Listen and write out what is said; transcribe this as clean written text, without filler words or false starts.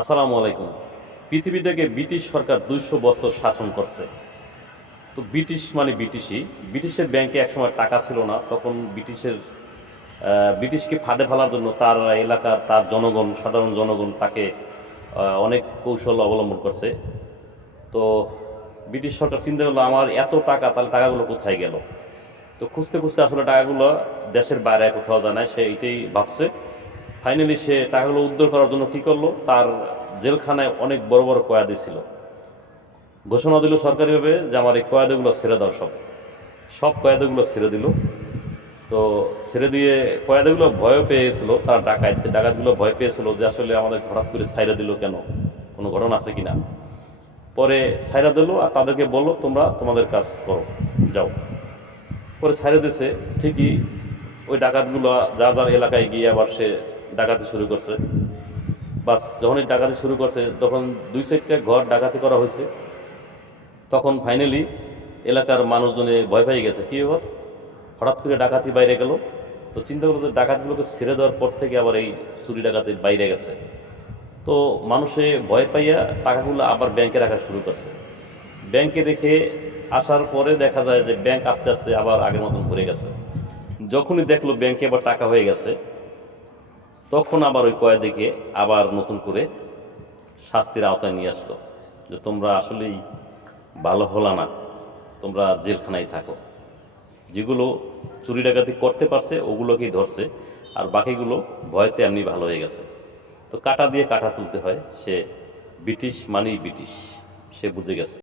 আসসালামু আলাইকুম। পৃথিবীটাকে ব্রিটিশ সরকার ২০০ বছর শাসন করছে। তো ব্রিটিশ মানে ব্রিটিশই। ব্রিটিশের ব্যাংকে একসময় টাকা ছিল না। তখন ব্রিটিশকে ফাঁদে ফেলার জন্য তার এলাকার তার জনগণ, সাধারণ জনগণ তাকে অনেক কৌশল অবলম্বন করছে। তো ব্রিটিশ সরকার চিন্তা করলো, আমার এত টাকা, তাহলে টাকাগুলো কোথায় গেল? তো খুঁজতে খুঁজতে আসলে টাকাগুলো দেশের বাইরে কোথাও যায় না, সে এটাই ভাবছে। ফাইনালি সে টাকাগুলো উদ্ধার করার জন্য কী করলো, তার জেলখানায় অনেক বড় বড় কয়েদি ছিল। ঘোষণা দিল সরকারিভাবে যে আমার এই কয়েদিগুলো ছেড়ে দাও, সব সব কয়েদিগুলো ছেড়ে দিল। তো ছেড়ে দিয়ে কয়েদিগুলো ভয়ও পেয়ে গেছিলো, তার ডাকাতগুলো ভয় পেয়েছিল যে আসলে আমাদের হঠাৎ করে ছাইরা দিল কেন, কোনো ঘটনা আছে কিনা। পরে ছাইরা দিল আর তাদেরকে বললো, তোমরা তোমাদের কাজ করো, যাও। পরে ছাইরা দিয়েছে ঠিকই। ওই ডাকাতগুলো যার যার এলাকায় গিয়ে আবার সে ডাকাতি শুরু করছে। বাস যখনই ডাকাতি শুরু করছে, তখন ২-৪টা ঘর ডাকাতি করা হয়েছে। তখন ফাইনালি এলাকার মানুষজনে ভয় পেয়ে গেছে, কী ব্যাপার, হঠাৎ করে ডাকাতি বাইরে গেল। তো চিন্তা করলো যে ডাকাতগুলোকে ছেড়ে দেওয়ার পর থেকে আবার এই চুরি ডাকাতি বাইরে গেছে। তো মানুষে ভয় পাইয়া টাকাগুলো আবার ব্যাংকে রাখা শুরু করছে। ব্যাংকে রেখে আসার পরে দেখা যায় যে ব্যাংক আস্তে আস্তে আবার আগের মতন ভরে গেছে। যখনই দেখলো ব্যাংকে আবার টাকা হয়ে গেছে, তখন আবার ওই কয়েদিকে আবার নতুন করে শাস্তির আওতায় নিয়ে আসলো, যে তোমরা আসলেই ভালো হলো না, তোমরা জেলখানায় থাকো। যেগুলো চুরি ডাকাতি করতে পারছে ওগুলোকেই ধরছে, আর বাকিগুলো ভয়তে এমনি ভালো হয়ে গেছে। তো কাঁটা দিয়ে কাঁটা তুলতে হয়, সে ব্রিটিশ মানেই ব্রিটিশ, সে বুঝে গেছে।